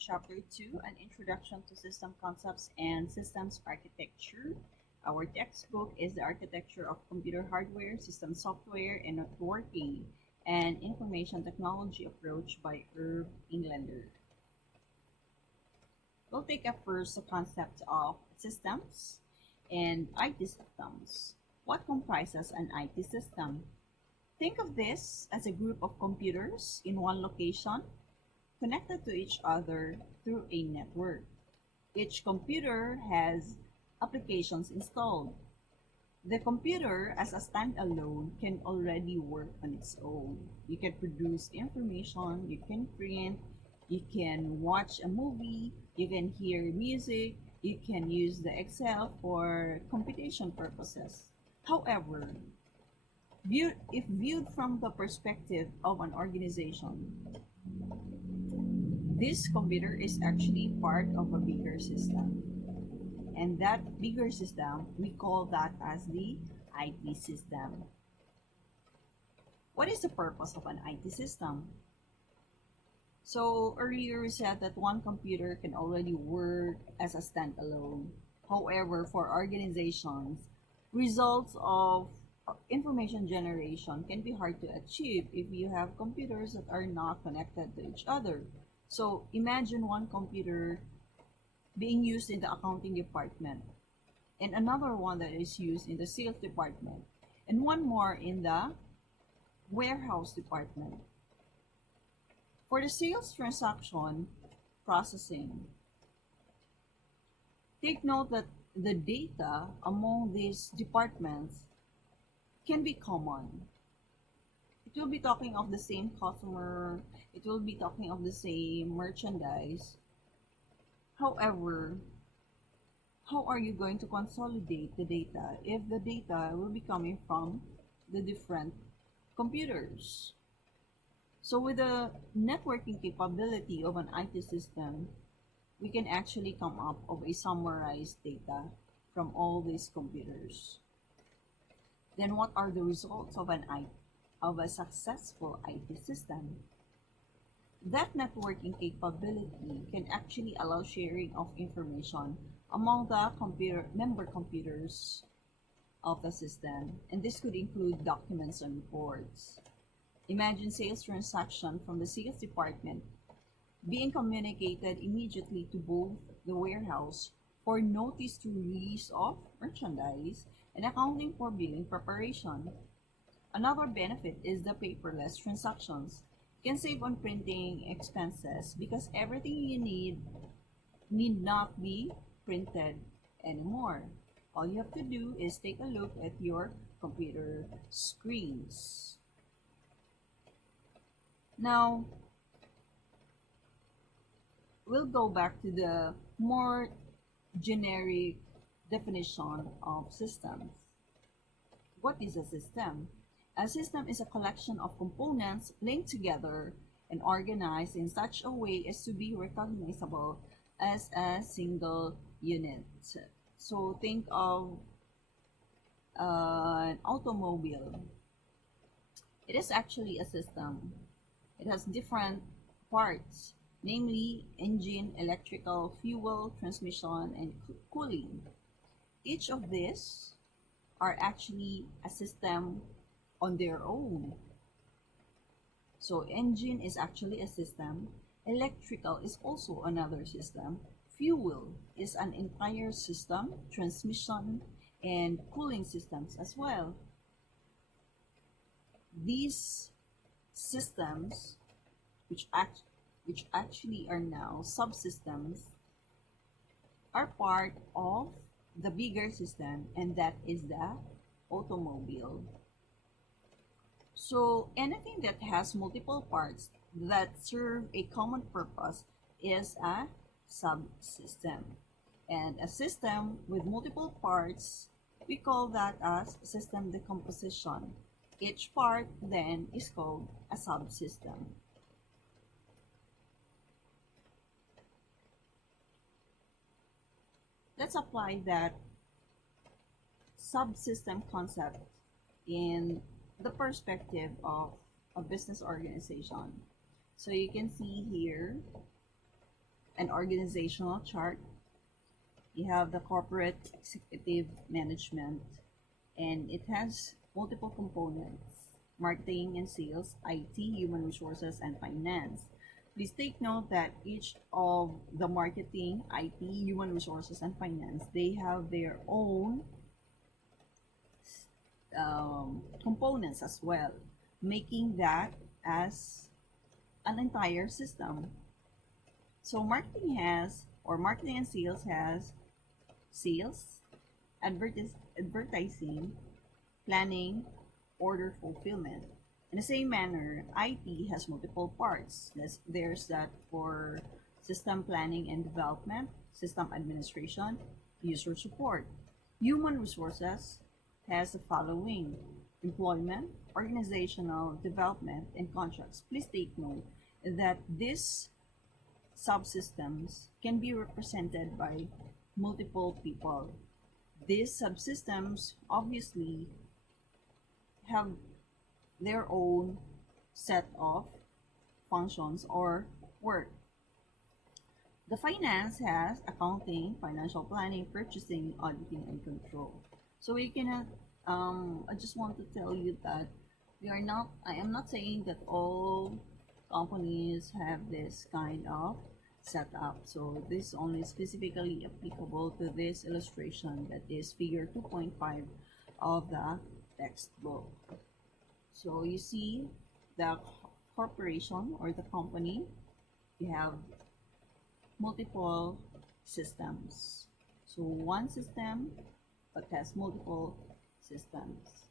Chapter 2, An Introduction to System Concepts and Systems Architecture. Our textbook is The Architecture of Computer Hardware, System Software, and Networking, and Information Technology Approach by Irv Englander. We'll take up first the concept of systems and IT systems. What comprises an IT system? Think of this as a group of computers in one location connected to each other through a network. Each computer has applications installed. The computer as a standalone can already work on its own. You can produce information, you can print, you can watch a movie, you can hear music, you can use the Excel for computation purposes. However, if viewed from the perspective of an organization, this computer is actually part of a bigger system. And that bigger system, we call that as the IT system. What is the purpose of an IT system? So earlier we said that one computer can already work as a standalone. However, for organizations, results of information generation can be hard to achieve if you have computers that are not connected to each other. So imagine one computer being used in the accounting department, and another one that is used in the sales department, and one more in the warehouse department. For the sales transaction processing, take note that the data among these departments can be common. It will be talking of the same customer, it will be talking of the same merchandise. However, how are you going to consolidate the data if the data will be coming from the different computers? So with the networking capability of an IT system, we can actually come up of a summarized data from all these computers. Then what are the results of a successful IT system? That networking capability can actually allow sharing of information among the member computers of the system, and this could include documents and reports. Imagine sales transaction from the sales department being communicated immediately to both the warehouse for notice to release of merchandise and accounting for billing preparation. Another benefit is the paperless transactions. You can save on printing expenses because everything you need not be printed anymore. All you have to do is take a look at your computer screens. Now, we'll go back to the more generic definition of systems. What is a system? A system is a collection of components linked together and organized in such a way as to be recognizable as a single unit. So think of an automobile. It is actually a system. It has different parts, namely engine, electrical, fuel, transmission, and cooling. Each of these are actually a system on their own. So engine is actually a system, electrical is also another system, fuel is an entire system, transmission and cooling systems as well. These systems, which actually are now subsystems, are part of the bigger system, and that is the automobile. So anything that has multiple parts that serve a common purpose is a subsystem. And a system with multiple parts, we call that as system decomposition. Each part then is called a subsystem. Let's apply that subsystem concept in the perspective of a business organization. So you can see here an organizational chart. You have the corporate executive management, and it has multiple components: marketing and sales, IT, human resources, and finance. Please take note that each of the marketing, IT, human resources, and finance, they have their own components as well, making that as an entire system. So marketing and sales has sales, advertising, planning, order fulfillment. In the same manner, IT has multiple parts. There's that for system planning and development, system administration, user support. Human resources has the following: employment, organizational development, and contracts. Please take note that these subsystems can be represented by multiple people. These subsystems obviously have their own set of functions or work. The finance has accounting, financial planning, purchasing, auditing, and control. So we cannot. I just want to tell you that we are not. I am not saying that all companies have this kind of setup. So this only specifically applicable to this illustration, that is figure 2.5 of the textbook. So you see the corporation or the company, you have multiple systems. So one system but has multiple systems.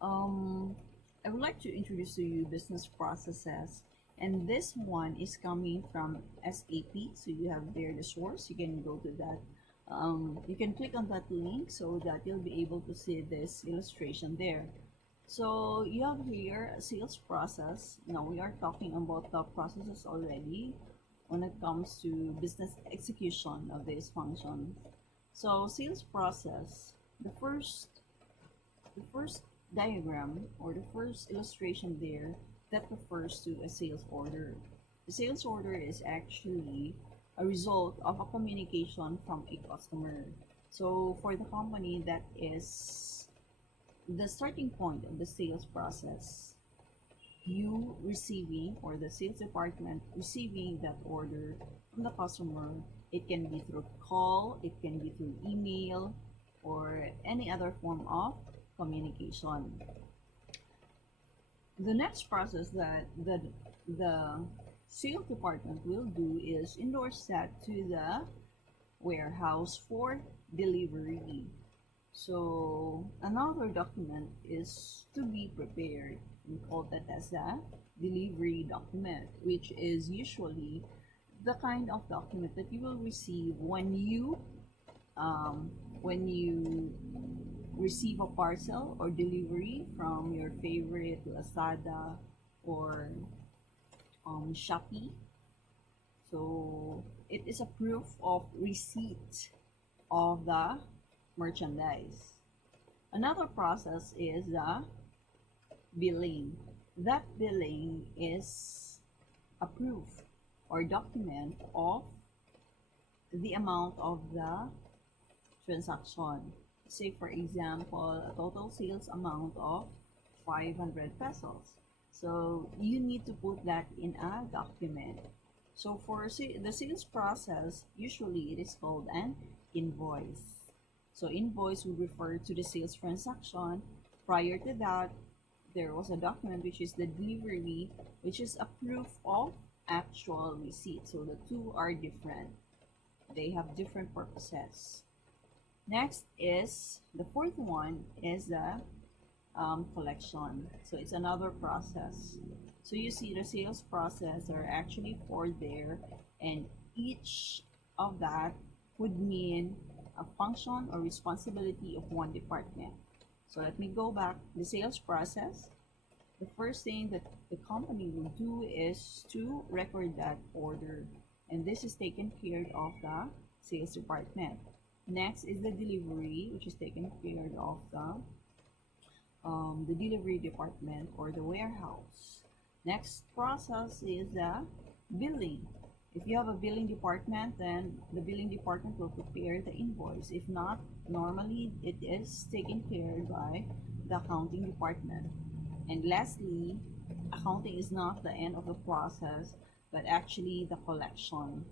I would like to introduce to you business processes, and this one is coming from SAP. So you have there the source. You can go to that. You can click on that link so that you'll be able to see this illustration there. So you have here a sales process. Now we are talking about the processes already when it comes to business execution of this function. So sales process, the first diagram or the first illustration there, that refers to a sales order. The sales order is actually a result of a communication from a customer. So for the company, that is the starting point of the sales process. You receiving, or the sales department receiving that order from the customer. It can be through call, it can be through email, or any other form of communication. The next process that the sales department will do is endorse that to the warehouse for delivery. So another document is to be prepared. We call that as a delivery document, which is usually the kind of document that you will receive when you receive a parcel or delivery from your favorite Lazada or Shopee. So it is a proof of receipt of the merchandise. Another process is the billing. That billing is a proof or document of the amount of the transaction. Say for example, a total sales amount of 500 pesos. So you need to put that in a document. So for the sales process, usually it is called an invoice. So invoice would refer to the sales transaction. Prior to that, there was a document which is the delivery, which is a proof of actual receipt. So the two are different. They have different purposes. Next is the fourth one is the collection. So it's another process. So you see the sales process are actually four there, and each of that would mean a function or responsibility of one department. So let me go back. The sales process, the first thing that the company will do is to record that order, and this is taken care of the sales department. Next is the delivery, which is taken care of the delivery department or the warehouse. Next process is the billing. If you have a billing department, then the billing department will prepare the invoice. If not, normally it is taken care by the accounting department. And lastly, accounting is not the end of the process, but actually the collection.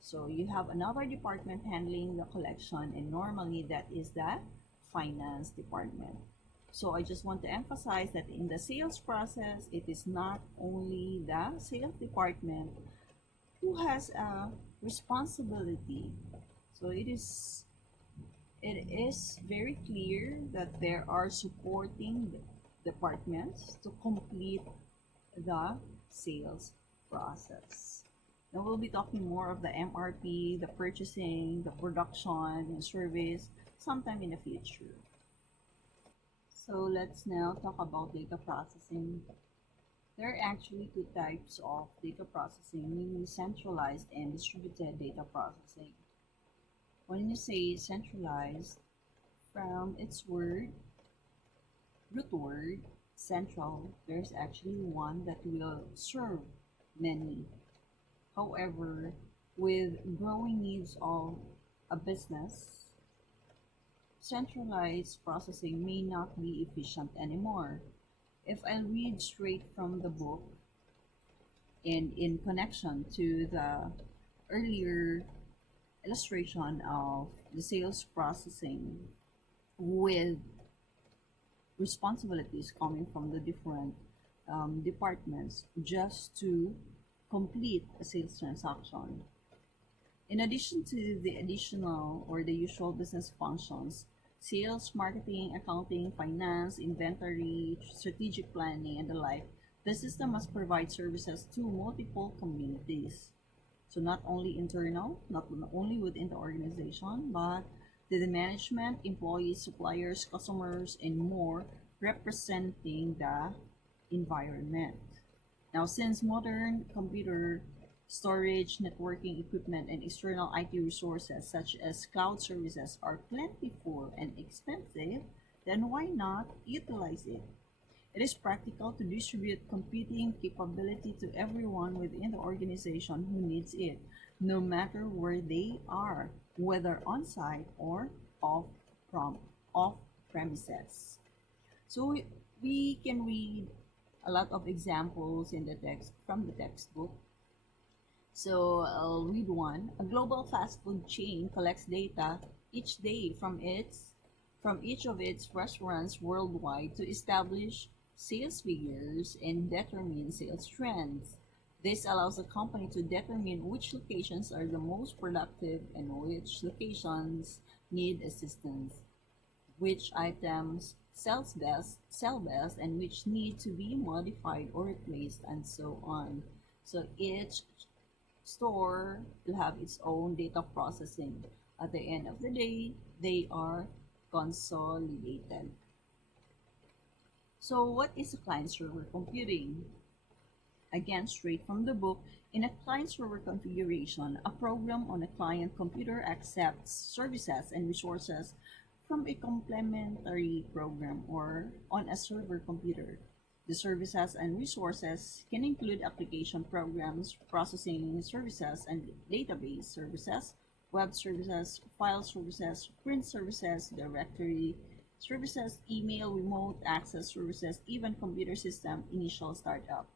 So you have another department handling the collection, and normally that is the finance department. So I just want to emphasize that in the sales process, it is not only the sales department who has a responsibility. So it is very clear that there are supporting departments to complete the sales process. Now we'll be talking more of the MRP, the purchasing, the production, and service sometime in the future. So let's now talk about data processing. There are actually two types of data processing, namely centralized and distributed data processing. When you say centralized, from its root word, central, there's actually one that will serve many. However, with growing needs of a business, centralized processing may not be efficient anymore. If I read straight from the book and in connection to the earlier illustration of the sales processing with responsibilities coming from the different departments just to complete a sales transaction. In addition to the additional or the usual business functions, sales, marketing, accounting, finance, inventory, strategic planning, and the like, the system must provide services to multiple communities. So not only internal, not only within the organization, but to the management, employees, suppliers, customers, and more, representing the environment. Now, since modern computer storage, networking equipment, and external IT resources such as cloud services are plentiful and expensive, then why not utilize it? It is practical to distribute computing capability to everyone within the organization who needs it, no matter where they are, whether on site or off from off premises. So we can read a lot of examples in the text from the textbook. So I'll read one. A global fast food chain collects data each day from each of its restaurants worldwide to establish sales figures and determine sales trends. This allows the company to determine which locations are the most productive and which locations need assistance, which items sell best, and which need to be modified or replaced, and so on. So each store will have its own data processing. At the end of the day, they are consolidated. So what is a client-server computing? Again, straight from the book, in a client-server configuration, a program on a client computer accepts services and resources from a complementary program or on a server computer. The services and resources can include application programs, processing services and database services, web services, file services, print services, directory services, email, remote access services, even computer system initial startup.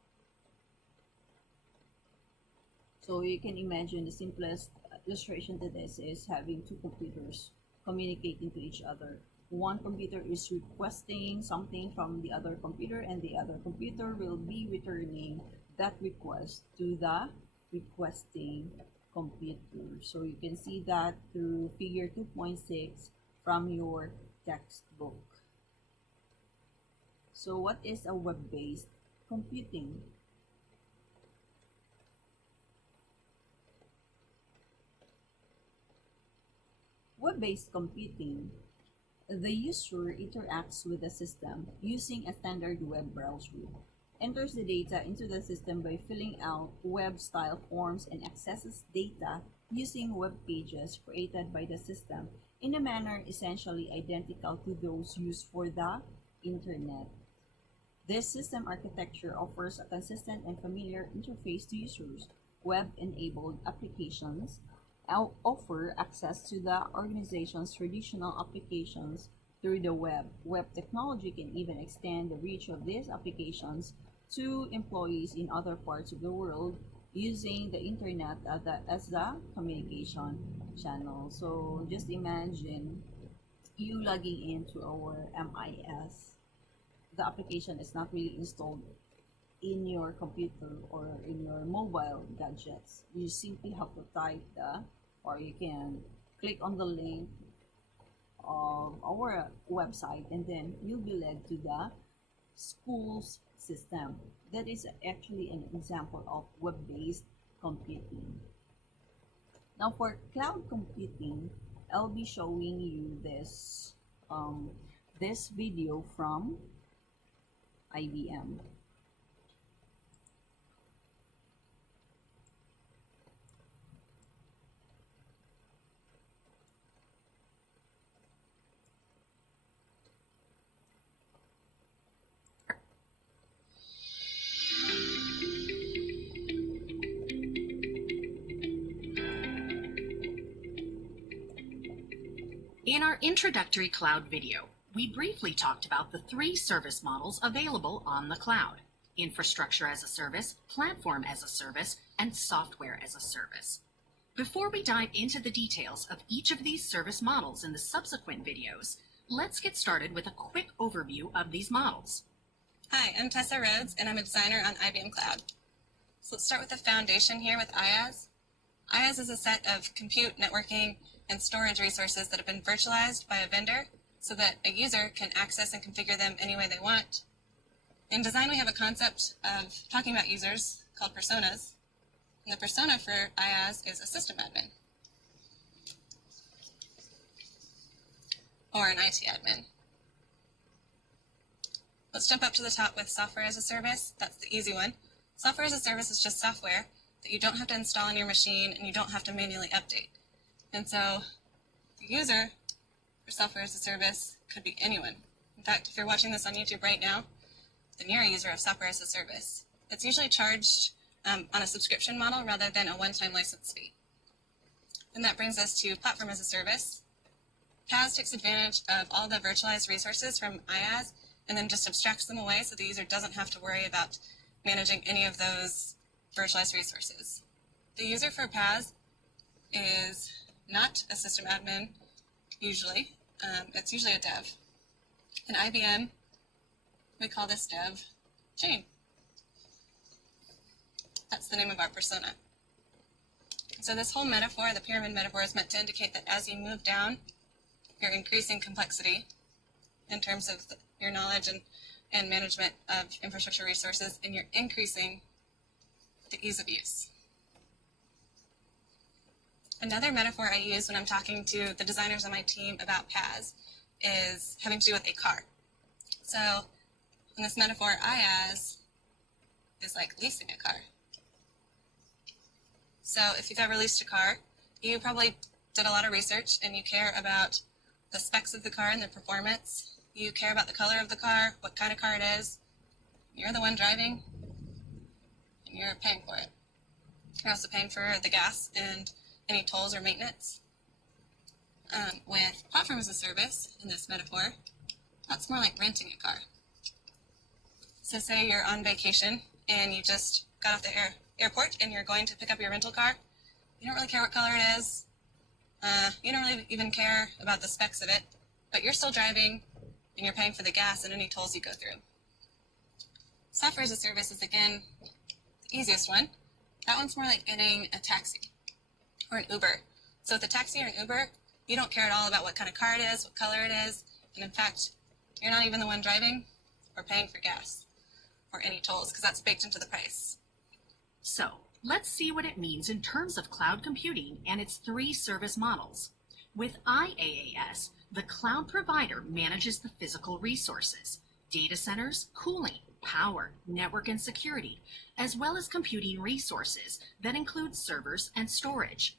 So you can imagine the simplest illustration to this is having two computers communicating to each other. One computer is requesting something from the other computer, and the other computer will be returning that request to the requesting computer. So you can see that through figure 2.6 from your textbook. So what is a web-based computing? Web-based computing, the user interacts with the system using a standard web browser, enters the data into the system by filling out web-style forms, and accesses data using web pages created by the system in a manner essentially identical to those used for the Internet. This system architecture offers a consistent and familiar interface to users, web-enabled applications offer access to the organization's traditional applications through the web. Web technology can even extend the reach of these applications to employees in other parts of the world using the internet as the communication channel. So just imagine you logging into our MIS. The application is not really installed in your computer or in your mobile gadgets. You simply have to type or you can click on the link of our website, and then you'll be led to the school's system. That is actually an example of web-based computing. Now for cloud computing, I'll be showing you this video from IBM. In our introductory cloud video, we briefly talked about the three service models available on the cloud: infrastructure as a service, platform as a service, and software as a service. Before we dive into the details of each of these service models in the subsequent videos, let's get started with a quick overview of these models. Hi, I'm Tessa Rhodes, and I'm a designer on IBM Cloud. So let's start with the foundation here with IaaS. IaaS is a set of compute, networking, and storage resources that have been virtualized by a vendor so that a user can access and configure them any way they want. In design, we have a concept of talking about users called personas, and the persona for IaaS is a system admin or an IT admin. Let's jump up to the top with software as a service. That's the easy one. Software as a service is just software that you don't have to install on your machine and you don't have to manually update. And so the user for software as a service could be anyone. In fact, if you're watching this on YouTube right now, then you're a user of software as a service. It's usually charged on a subscription model rather than a one-time license fee. And that brings us to platform as a service. PaaS takes advantage of all the virtualized resources from IaaS and then just abstracts them away so the user doesn't have to worry about managing any of those virtualized resources. The user for PaaS is not a system admin, usually. It's usually a dev. In IBM, we call this dev Jane. That's the name of our persona. So this whole metaphor, the pyramid metaphor, is meant to indicate that as you move down, you're increasing complexity in terms of your knowledge and management of infrastructure resources, and you're increasing the ease of use. Another metaphor I use when I'm talking to the designers on my team about PaaS is having to do with a car. So in this metaphor, IaaS is like leasing a car. So if you've ever leased a car, you probably did a lot of research and you care about the specs of the car and the performance. You care about the color of the car, what kind of car it is. You're the one driving and you're paying for it. You're also paying for the gas and any tolls or maintenance. With platform as a service, in this metaphor, that's more like renting a car. So say you're on vacation and you just got off the airport and you're going to pick up your rental car. You don't really care what color it is. You don't really even care about the specs of it, but you're still driving and you're paying for the gas and any tolls you go through. Software as a service is, again, the easiest one. That one's more like getting a taxi or an Uber. So with a taxi or an Uber, you don't care at all about what kind of car it is, what color it is, and in fact, you're not even the one driving or paying for gas or any tolls because that's baked into the price. So let's see what it means in terms of cloud computing and its three service models. With IaaS, the cloud provider manages the physical resources, data centers, cooling, power, network and security, as well as computing resources that include servers and storage.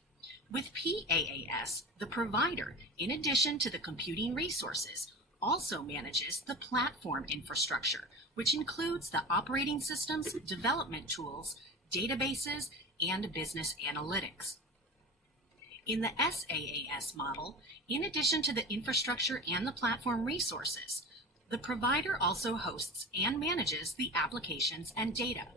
With PaaS, the provider, in addition to the computing resources, also manages the platform infrastructure, which includes the operating systems, development tools, databases, and business analytics. In the SaaS model, in addition to the infrastructure and the platform resources, the provider also hosts and manages the applications and data.